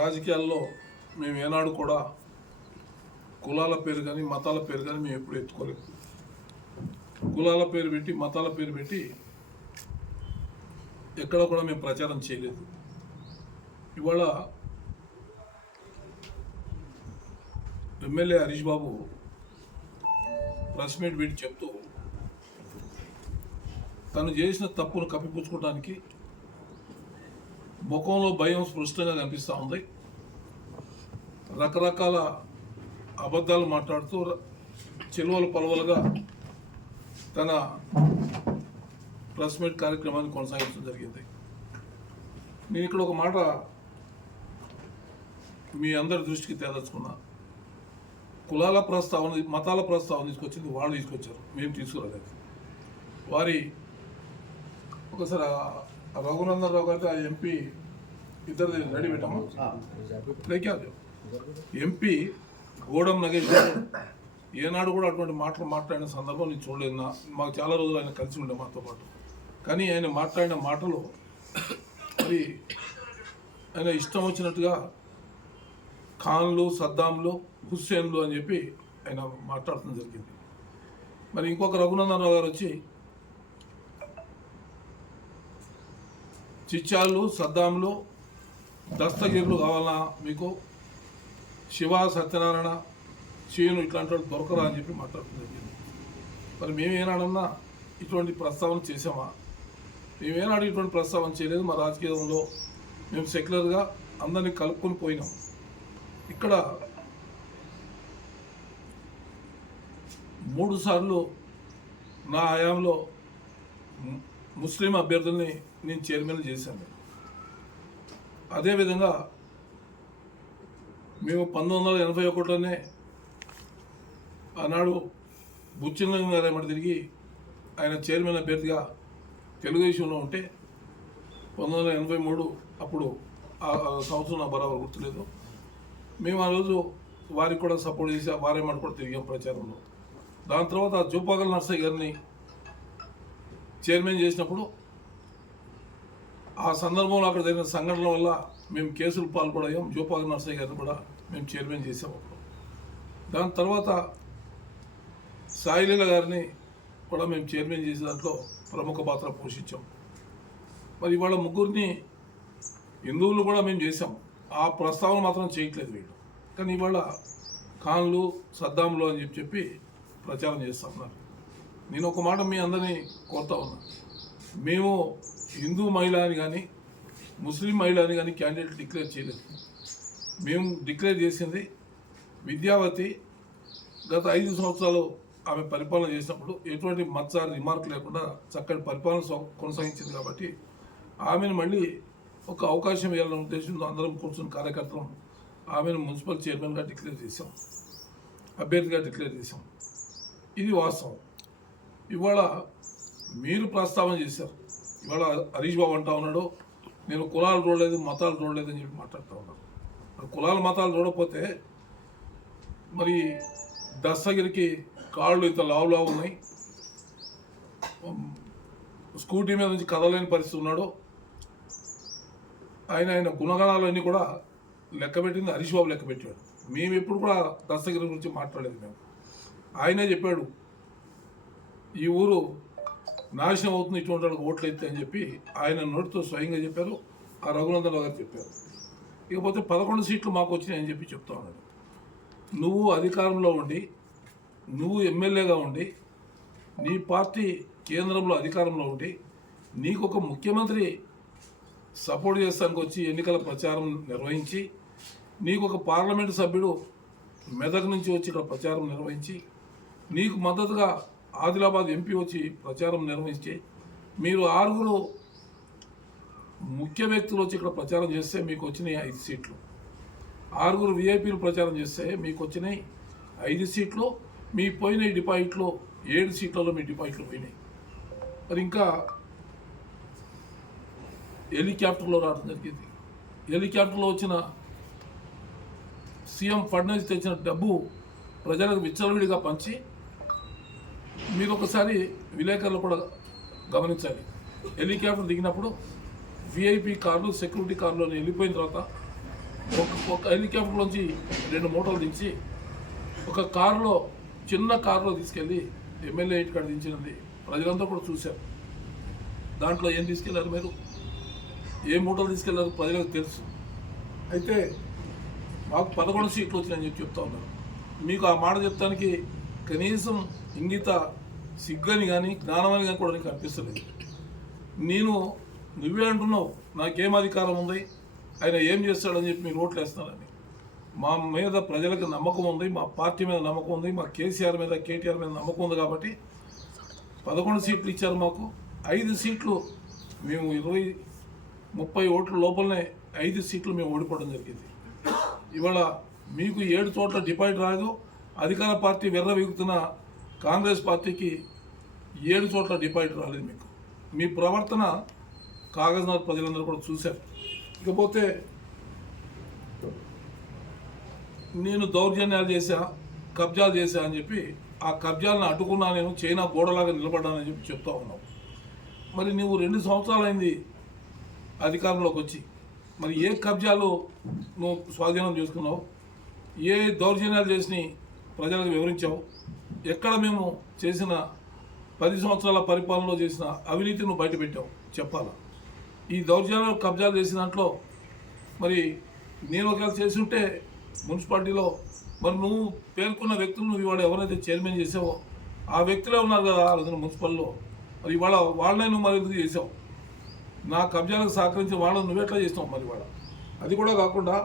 రాజకీయాల్లో మేము ఏనాడు కూడా కులాల పేరు కానీ మతాల పేరు కానీ మేము ఎప్పుడు ఎత్తుకోలేదు. కులాల పేరు పెట్టి మతాల పేరు పెట్టి ఎక్కడ కూడా మేము ప్రచారం చేయలేదు. ఇవాళ ఎమ్మెల్యే హరీష్ బాబు ప్రెస్ మీట్ పెట్టి చెప్తూ తను చేసిన తప్పును కప్పిపుచ్చుకోవడానికి ముఖంలో భయం స్పష్టంగా కనిపిస్తూ ఉంది. రకరకాల అబద్ధాలు మాట్లాడుతూ చెలువలు పలువలుగా తన ప్రెస్ మీట్ కార్యక్రమాన్ని కొనసాగించడం జరిగింది. నేను ఇక్కడ ఒక మాట మీ అందరి దృష్టికి తేదలుచుకున్నా. కులాల ప్రస్తావన మతాల ప్రస్తావన తీసుకొచ్చింది వాళ్ళు తీసుకొచ్చారు, మేము తీసుకురాలేదు. వారి ఒకసారి రఘునందన్ రావు గారికి ఆ ఎంపీ ఇద్దరిది రెడీ పెట్టాము. ఎంపీ గోడం నగేష్ ఏనాడు కూడా అటువంటి మాటలు మాట్లాడిన సందర్భం నేను చూడలేదు. మాకు చాలా రోజులు ఆయన కలిసి ఉండే మాతో పాటు. కానీ ఆయన మాట్లాడిన మాటలు మరి ఆయన ఇష్టం వచ్చినట్టుగా ఖాన్లు, సద్దాంలు, హుస్సేన్లు అని చెప్పి ఆయన మాట్లాడటం జరిగింది. మరి ఇంకొక రఘునందన్ రావు గారు వచ్చి చిచ్చాళ్ళు, సద్దాంలు, దస్తగిర్లు కావాలన్నా మీకు, శివ, సత్యనారాయణ, శీను ఇట్లాంటి వాళ్ళు దొరకరా అని చెప్పి మాట్లాడటం జరిగింది. మరి మేమేనాడన్నా ఇటువంటి ప్రస్తావన చేసామా? మేమేనాడు ఇటువంటి ప్రస్తావన చేయలేదు. మా రాజకీయంలో మేము సెక్యులర్గా అందరినీ కలుపుకొని పోయినాం. ఇక్కడ 3 సార్లు నా హయాంలో ముస్లిం అభ్యర్థుల్ని నేను చైర్మన్ చేశాను. అదేవిధంగా మేము 1981లోనే ఆనాడు బుచ్చిలింగం గారు ఏమంటే తిరిగి ఆయన చైర్మన్ అభ్యర్థిగా తెలుగుదేశంలో ఉంటే 1983 అప్పుడు ఆ సంవత్సరం నా బరాబర్ గుర్తులేదు. మేము ఆ రోజు వారికి కూడా సపోర్ట్ చేసి వారేమాట కూడా తిరిగాం ప్రచారంలో. దాని తర్వాత జూపాగల్ నర్సయ్య గారిని చైర్మన్ చేసినప్పుడు ఆ సందర్భంలో అక్కడ జరిగిన సంఘటనల వల్ల మేము కేసులు పాల్పడాం. జూపాగల్ నర్సయ్య గారిని కూడా మేము చైర్మన్ చేసాము. దాని తర్వాత సాయిలీల గారిని కూడా మేము చైర్మన్ చేసే దాంట్లో ప్రముఖ పాత్ర పోషించాం. మరి ఇవాళ ముగ్గురిని హిందువులు కూడా మేము చేసాం. ఆ ప్రస్తావన మాత్రం చేయట్లేదు వీళ్ళు. కానీ ఇవాళ ఖాన్లు, సద్దాంలు అని చెప్పి ప్రచారం చేస్తూ ఉన్నారు. నేను ఒక మాట మీ అందరినీ కోరుతా ఉన్నా. మేము హిందూ మహిళ అని కానీ ముస్లిం మహిళ అని కానీ క్యాండిడేట్ డిక్లేర్ చేయలేదు. మేము డిక్లేర్ చేసింది విద్యావతి గత 5 సంవత్సరాలు ఆమె పరిపాలన చేసినప్పుడు ఎటువంటి మచ్చ రిమార్క్ లేకుండా చక్కటి పరిపాలన కొనసాగించింది. కాబట్టి ఆమెను మళ్ళీ ఒక అవకాశం ఇవ్వాలనే ఉద్దేశంతో అందరం కూర్చుని కార్యకర్తలు ఆమెను మున్సిపల్ చైర్మన్గా డిక్లేర్ చేశాం, అభ్యర్థిగా డిక్లేర్ చేశాం. ఇది వాస్తవం. ఇవాళ మీరు ప్రస్తావన చేశారు. ఇవాళ హరీష్ బాబు అంటా ఉన్నాడు నేను కులాలు చూడలేదు, మతాలు చూడలేదు అని చెప్పి మాట్లాడుతూ ఉన్నారు. మరి కులాలు మతాలు చూడకపోతే మరి దస్తగిరికి కాళ్ళు ఇంత లావు ఉన్నాయి, స్కూటీ మీద నుంచి కదలేని పరిస్థితి ఉన్నాడు. ఆయన గుణగణాలన్నీ కూడా లెక్కబెట్టింది హరీష్ బాబు లెక్కబెట్టాడు. మేము ఎప్పుడు కూడా దస్తగిరి గురించి మాట్లాడలేదు. మేము ఆయనే చెప్పాడు ఈ ఊరు నాశనం అవుతుంది ఇటువంటి వాళ్ళకి ఓట్లు అయితే అని చెప్పి ఆయన నోటితో స్వయంగా చెప్పారు. ఆ రఘునందన్ గారు చెప్పారు. ఇకపోతే 11 సీట్లు మాకు వచ్చినాయి అని చెప్పి చెప్తా ఉన్నాడు. నువ్వు అధికారంలో ఉండి, నువ్వు ఎమ్మెల్యేగా ఉండి, నీ పార్టీ కేంద్రంలో అధికారంలో ఉండి, నీకు ఒక ముఖ్యమంత్రి సపోర్ట్ చేస్తానికి వచ్చి ఎన్నికల ప్రచారం నిర్వహించి, నీకు ఒక పార్లమెంటు సభ్యుడు మెదక్ నుంచి వచ్చి ఇక్కడ ప్రచారం నిర్వహించి, నీకు మద్దతుగా ఆదిలాబాద్ ఎంపీ వచ్చి ప్రచారం నిర్వహించి, మీరు 6 ముఖ్య వ్యక్తులు వచ్చి ఇక్కడ ప్రచారం చేస్తే మీకు వచ్చినాయి 5 సీట్లు. 6 విఐపీలు ప్రచారం చేస్తే మీకు వచ్చినాయి 5 సీట్లు. మీ పోయిన డిపాజిట్లు 7 సీట్లలో మీ డిపాజిట్లు పోయినాయి. మరి ఇంకా హెలికాప్టర్లో రావడం జరిగింది. హెలికాప్టర్లో వచ్చిన సీఎం ఫడ్నవీస్ తెచ్చిన డబ్బు ప్రజలకు విచ్చలవిడిగా పంచి, మీరు ఒకసారి విలేకరులు కూడా గమనించాలి. హెలికాప్టర్ దిగినప్పుడు విఐపి కార్లు, సెక్యూరిటీ కార్లు వెళ్ళిపోయిన తర్వాత ఒక హెలికాప్టర్లోంచి 2 మూటలు దించి ఒక కారులో చిన్న కారులో తీసుకెళ్ళి ఎమ్మెల్యే ఇంటికాడ దించినది ప్రజలంతా కూడా చూశారు. దాంట్లో ఏం తీసుకెళ్లారు, మీరు ఏ మూటలు తీసుకెళ్లారు ప్రజలకు తెలుసు. అయితే మాకు 11 సీట్లు వచ్చినాయని చెప్తా ఉన్నారు. మీకు ఆ మాట చెప్తానికి కనీసం ఇంగిత సిగ్గని కానీ జ్ఞానమని కానీ కూడా నీకు అనిపిస్తలేదు. నువ్వే అంటున్నావు నాకేం అధికారం ఉంది, ఆయన ఏం చేస్తాడని చెప్పి మీరు ఓట్లు వేస్తానని. మా మీద ప్రజలకు నమ్మకం ఉంది, మా పార్టీ మీద నమ్మకం ఉంది, మా కేసీఆర్ మీద కేటీఆర్ మీద నమ్మకం ఉంది కాబట్టి 11 సీట్లు ఇచ్చారు మాకు. 5 సీట్లు మేము 20-30 ఓట్ల లోపలనే 5 సీట్లు మేము ఓడిపోవడం జరిగింది. ఇవాళ మీకు 7 చోట్ల డిపాజిట్ రాదు. అధికార పార్టీ విర్రవీగుతున్న కాంగ్రెస్ పార్టీకి 7 చోట్ల డిపాజిట్ రాలేదు. మీ ప్రవర్తన కాగజ్నగర్ ప్రజలందరూ కూడా చూశారు. ఇకపోతే నేను దౌర్జన్యాలు చేశా, కబ్జాలు చేశా అని చెప్పి ఆ కబ్జాలను అడ్డుకున్నా, నేను చైనా గోడలాగా నిలబడ్డానని చెప్పి చెప్తా ఉన్నావు. మరి నువ్వు 2 సంవత్సరాలైంది అధికారంలోకి వచ్చి, మరి ఏ కబ్జాలు నువ్వు స్వాధీనం చేసుకున్నావు, ఏ దౌర్జన్యాలు చేసి ప్రజలకు వివరించావు, ఎక్కడ మేము చేసిన 10 సంవత్సరాల పరిపాలనలో చేసిన అవినీతి నువ్వు బయటపెట్టావు చెప్పాలా. ఈ దౌర్జన్యాలు కబ్జాలు చేసిన దాంట్లో మరి నేను ఒకవేళ చేసి ఉంటే మున్సిపాలిటీలో మరి నువ్వు పేర్కొన్న వ్యక్తులు నువ్వు ఇవాళ ఎవరైతే చైర్మన్ చేసావో ఆ వ్యక్తులే ఉన్నారు కదా ఆ రోజున మున్సిపల్లో. మరి ఇవాళ వాళ్ళనే నువ్వు మరి ఎందుకు చేసావు? నా కబ్జాలకు సహకరించి వాళ్ళని నువ్వెట్లా చేసినావు? మరి ఇవాళ అది కూడా కాకుండా